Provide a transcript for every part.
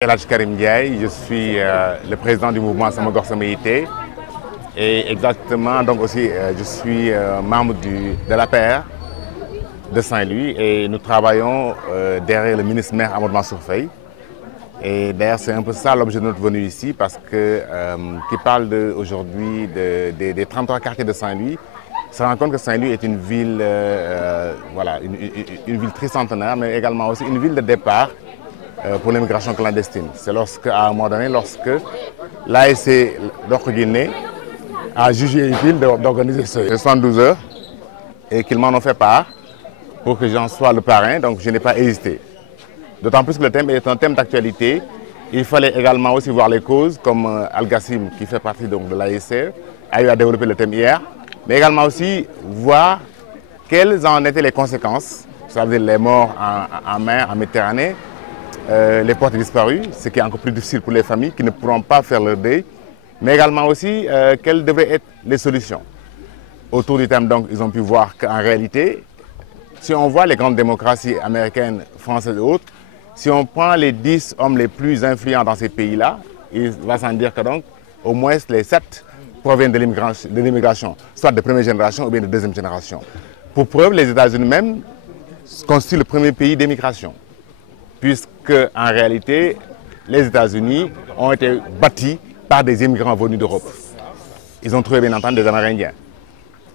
El Hadj Karim Ndiaye, je suis le président du mouvement Sama Gox Sama Yitte et exactement donc aussi je suis membre de l'APR de Saint-Louis et nous travaillons derrière le ministre maire Amadou Mansour Faye. Et d'ailleurs c'est un peu ça l'objet de notre venue ici parce que qui parle aujourd'hui des 33 quartiers de Saint-Louis se rend compte que Saint-Louis est une ville voilà, une ville tricentenaire mais également aussi une ville de départ pour l'immigration clandestine. C'est à un moment donné, lorsque l'ASC Roq Guinée a jugé utile d'organiser ce 72 heures et qu'ils m'en ont fait part pour que j'en sois le parrain, donc je n'ai pas hésité. D'autant plus que le thème est un thème d'actualité. Il fallait également aussi voir les causes, comme Al-Gassim, qui fait partie donc, de l'ASC, a eu à développer le thème hier, mais également aussi voir quelles en étaient les conséquences, c'est-à-dire les morts en mer, en Méditerranée, les portes disparues, ce qui est encore plus difficile pour les familles qui ne pourront pas faire leur deuil, mais également aussi quelles devraient être les solutions. Autour du thème, donc, ils ont pu voir qu'en réalité, si on voit les grandes démocraties américaines, françaises et autres, si on prend les 10 hommes les plus influents dans ces pays-là, il va sans dire que donc, au moins les 7 proviennent de l'immigration, soit de première génération ou bien de deuxième génération. Pour preuve, les États-Unis même constituent le premier pays d'émigration, puisque en réalité, les États-Unis ont été bâtis par des immigrants venus d'Europe. Ils ont trouvé bien entendu des Amérindiens.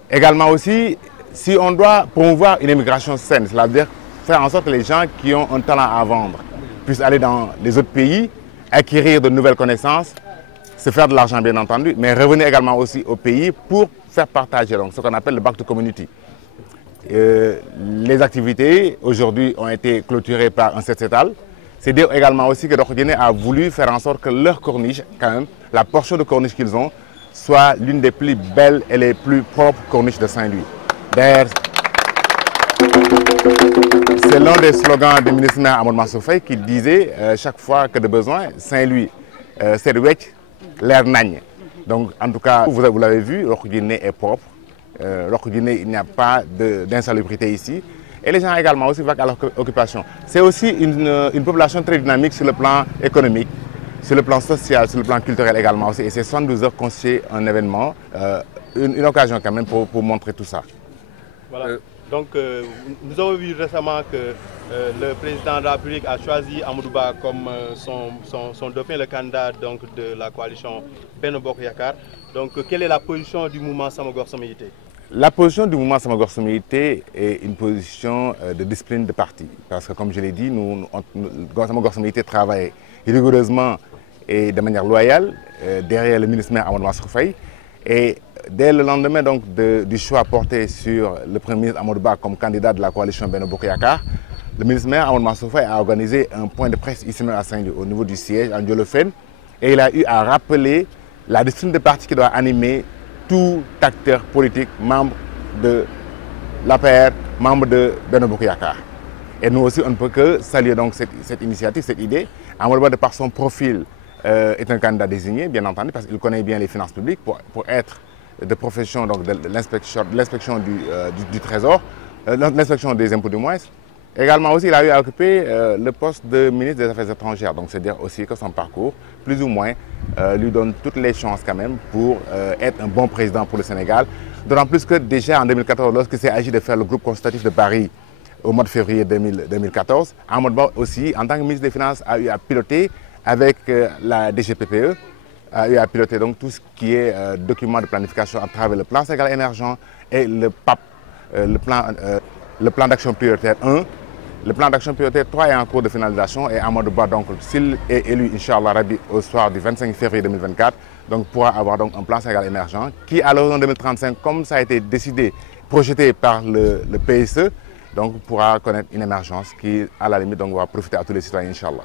Également aussi, si on doit promouvoir une immigration saine, cela veut dire faire en sorte que les gens qui ont un talent à vendre puissent aller dans les autres pays, acquérir de nouvelles connaissances, se faire de l'argent bien entendu, mais revenir également aussi au pays pour faire partager donc, ce qu'on appelle le back to community. Les activités aujourd'hui ont été clôturées par un set-setal. C'est dire également aussi que Roq Guinée a voulu faire en sorte que leur corniche, quand même, la portion de corniche qu'ils ont, soit l'une des plus belles et les plus propres corniches de Saint-Louis. D'ailleurs, c'est l'un des slogans du ministre maire Amadou Mansour Faye qui disait chaque fois que de besoin, Saint-Louis, c'est wetch, l'air nagne. Donc en tout cas, vous l'avez vu, Roq Guinée est propre. Roq Guinée, il n'y a pas d'insalubrité ici. Et les gens également aussi vaquent à leur occupation. C'est aussi une population très dynamique sur le plan économique, sur le plan social, sur le plan culturel également aussi. Et ces 72 heures constituent un événement, une occasion quand même pour montrer tout ça. Voilà. Donc nous avons vu récemment que le président de la République a choisi Amadou Ba comme son dauphin, le candidat donc, de la coalition Benno Bokk Yakaar. Donc quelle est la position du mouvement Sama Gox Sama Yitte? La position du mouvement Sama Gox Sama Yitte est une position de discipline de parti. Parce que comme je l'ai dit, Sama Gox Sama Yitte travaille rigoureusement et de manière loyale derrière le ministre maire Amadou Mansour Faye. Et dès le lendemain donc, du choix porté sur le Premier ministre Amadou Ba comme candidat de la coalition Benno Bokk Yakaar, le ministre maire Amadou Mansour Faye a organisé un point de presse ici même à Saint-Louis, au niveau du siège, en Ndiolofène. Et il a eu à rappeler la discipline de parti qui doit animer tout acteur politique, membre de l'APR, membre de Benno Bokk Yakaar. Et nous aussi, on ne peut que saluer donc cette initiative, cette idée. Amadou Ba, de par son profil, est un candidat désigné, bien entendu, parce qu'il connaît bien les finances publiques pour être de profession donc de l'inspection du Trésor, l'inspection des impôts du moins. Également aussi, il a eu à occuper le poste de ministre des Affaires étrangères. Donc c'est dire aussi que son parcours, plus ou moins, lui donne toutes les chances quand même pour être un bon président pour le Sénégal. D'autant plus que déjà en 2014, lorsqu'il s'est agi de faire le groupe consultatif de Paris au mois de février 2014, Amadou Ba aussi, en tant que ministre des Finances, a eu à piloter avec la DGPPE, a eu à piloter donc tout ce qui est document de planification à travers le plan Sénégal émergent et le PAP, le plan d'action prioritaire 1. Le plan d'action prioritaire 3 est en cours de finalisation et Amadou Ba, donc, s'il est élu, Inch'Allah Rabbi, au soir du 25 février 2024, donc, pourra avoir donc, un plan Sénégal émergent qui, à l'horizon 2035, comme ça a été décidé, projeté par le PSE, donc, pourra connaître une émergence qui, à la limite, donc, va profiter à tous les citoyens, Inch'Allah.